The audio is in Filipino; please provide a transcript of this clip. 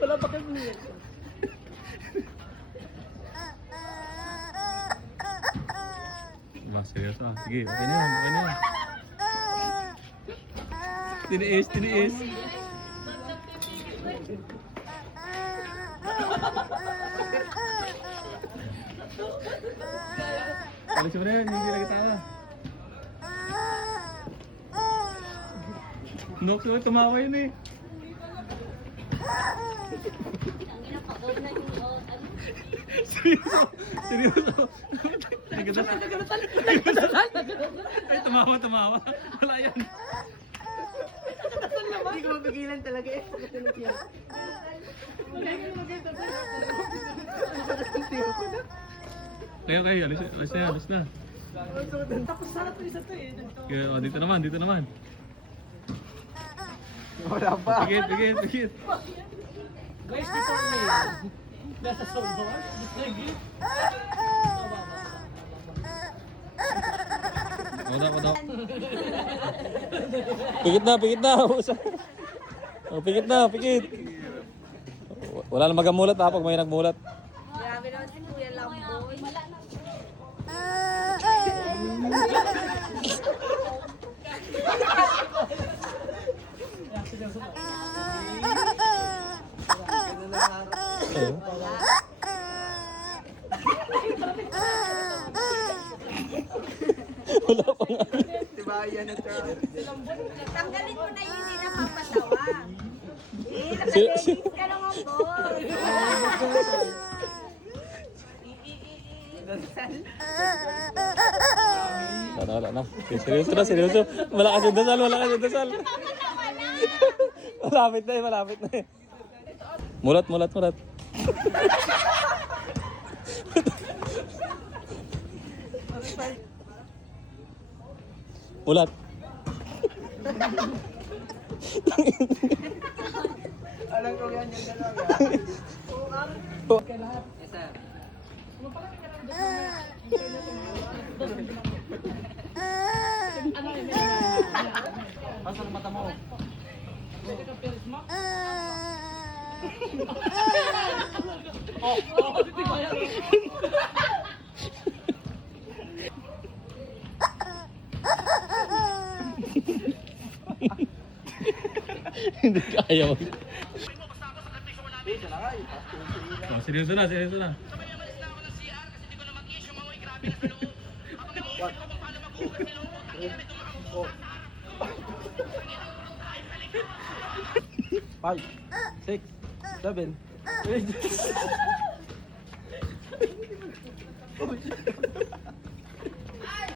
Wala pa kami. Mas seryoso. Sige, okay na yan, okay na yan. Tiniis, tiniis. Alis mo na yan, hindi na kitawa. Nox, tumawa yun eh. Seryoso, seryoso. Nagdasal. Ay, tumawa. Wala yan. Hindi ko mapigilan talaga eh. Pagkatulog yan. Kayo, alis na. Tapos sarap na isa to eh. Kaya, oh, dito naman. Wala pa. Pikit. Guys, before me. Nasa soundboard. Lagi. Wala. Pikit na. Oh, pikit. Wala na magamulat ha pag may nagmulat. Grabe naman si Kuya Lamboy. Wala pa nga. Diba yan na siya? Tanggalin mo na yung hindi napapatawa. Si- Nakalinis ka naman, boy. Wala na. Seryoso. Malakas yung dasal. Malapit na eh. Mulat. Mulat. Alam ko yan yung dalawa. Pasok ang mata mo. Hindi kaya mag... Oh, seryoso na. 5, 6, 7, 8.